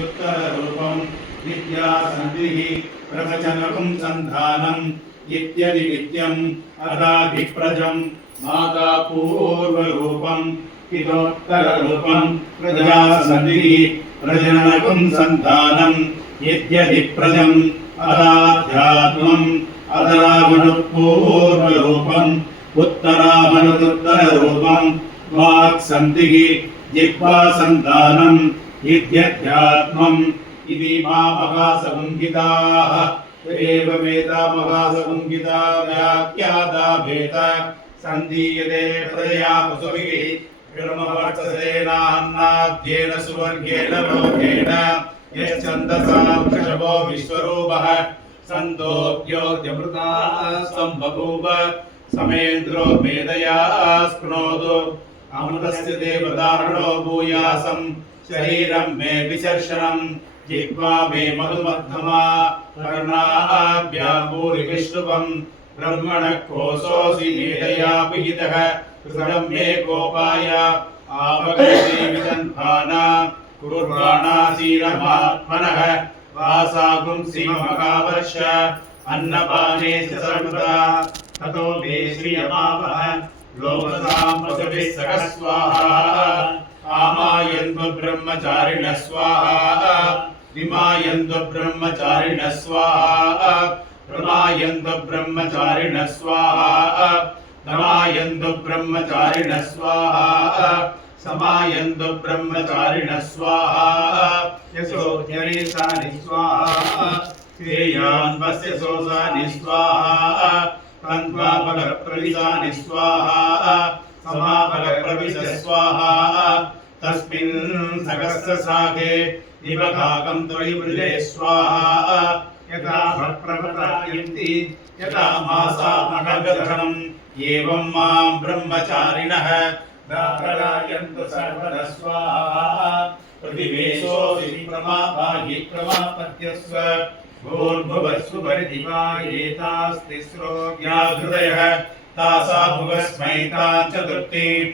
उत्तररूपम् विद्यासन्धिः प्रवचनकं सन्धानम् इत्यदि नित्यम् अदाभिप्रजम् माता पूर्वरूपम् पितोत्तररूपम् प्रजासन्धिः प्रजनकं सन्धानम् इत्यदि प्रजम् अदाध्यात्मम् अदरावणपूर्वरूपम् उत्तरावणुत्तररूपम् वाक्सन्धिः जिह्वासन्धानम् इत्यध्यात्मम् इति मामकासंहिताः एवमेतामकासंहिता व्याख्याता भेद सन्धीयते प्रजया पशुभिः ब्रह्मवर्चसेनान्नाद्येन सुवर्गेण लोकेन यश्चन्दसां वृषभो विश्वरूपः सन्दोऽप्योऽद्यमृताः सम्बभूव समेन्द्रो मेधया स्पृणोतु अमृतस्य देवदारुणो भूयासं शरीरं मे विचर्षणं जिह्वा मे मधुमद्धमा कर्णाभ्यां भूरि विष्णुवं ब्रह्मणः कोशोऽसि मेधया पिहितः कृतं मे गोपाय आवगतिविदन्धाना कुर्वाणासीरमात्मनः वासागुंसि ममकावर्ष अन्नपाने सर्वदा ततो मे श्रियमावह लोकसां पशुभिः सह स्वाहा आमायन्तो ब्रह्मचारिणः स्वाहा विमायन्तो ब्रह्मचारिणः स्वाहा प्रमायन्तो ब्रह्मचारिणः स्वाहा नमायन्तो ब्रह्मचारिणः स्वाहा समायन्तो ब्रह्मचारिणः स्वाहा यशोध्यरेशानि स्वाहा श्रेयान्वस्य सोसानि स्वाहा तन्त्वापगप्रविशानि स्वाहा समापगप्रविश स्वाहा तस्मिन् सहस्रशाखे दिवभागं त्वयिवृजे स्वाहा यथा प्रवतायन्ति यथा मासामहगधनम् एवं मां ब्रह्मचारिणः दाप्रयान्तु सर्वदा स्वाहा प्रतिवेशोऽसि प्रमापाहि प्रमापद्यस्व भूर्भुवस्सु परिदिवा एतास्तिस्रो व्याहृदयः तासाभुवस्मै तान् चतुर्थीम्